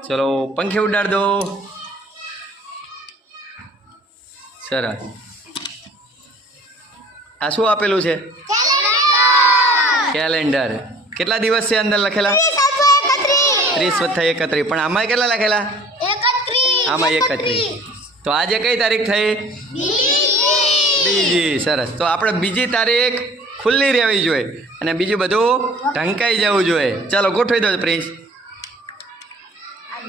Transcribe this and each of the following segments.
चलो पंखे उड़ाड़ दो। सरस। आ शू आपेलू छे? कैलेंडर। केटला दिवस छे अंदर लखेला? 30/31 पण आमाय केटला लखेला? 31 आमाय 31। तो आजे कई तारीख थई? बीजी। सरस। तो આપણે બીજી તારીખ ખુલ્લી રહેવી જોઈએ અને બીજું બધું ઢંકાઈ જવું જોઈએ। ચાલો ગોઠવી દો પ્રિન્સ।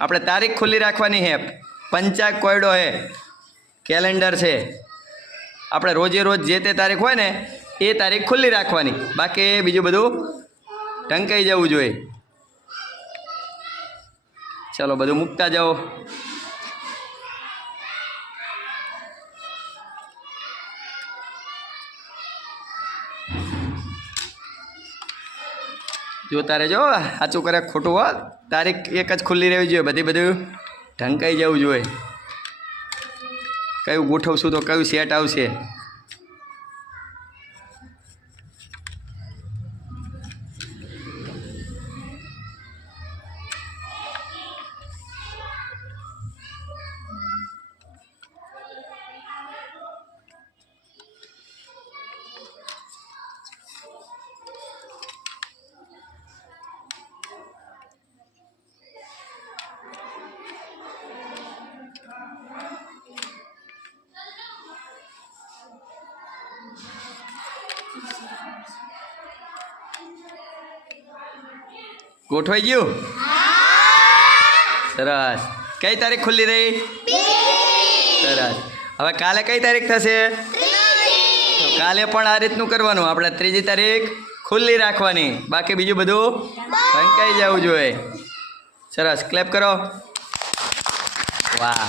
આપણે તારીખ ખુલ્લી રાખવાની છે, પંચાગ કોયડો છે, કેલેન્ડર છે। આપણે રોજે રોજ જે તે તારીખ હોય ને એ તારીખ ખુલ્લી રાખવાની, બાકી બીજું બધું ઢંકાઈ જવું જોઈએ। ચાલો બધું મૂકતા જાઓ। જોતા રહેજો, સાચું કરે ખોટું હો। તારીખ એક જ ખુલ્લી રહેવી જોઈએ, બધું ઢંકાઈ જવું જોઈએ। કયું ગોઠવશું તો કયું સેટ આવશે। ગોઠવાઈ ગયું? સરસ। કઈ તારીખ ખુલ્લી રહી? સરસ। હવે કાલે કઈ તારીખ થશે? તો કાલે પણ આ રીતનું કરવાનું, આપણે 3જી તારીખ ખુલ્લી રાખવાની, બાકી બીજું બધું ઢંકાઈ જવું જોઈએ। સરસ, ક્લેપ કરો। વાહ,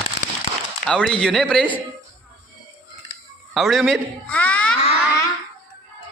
આવડી ગયું ને પ્રેસ? આવડ્યું મિત?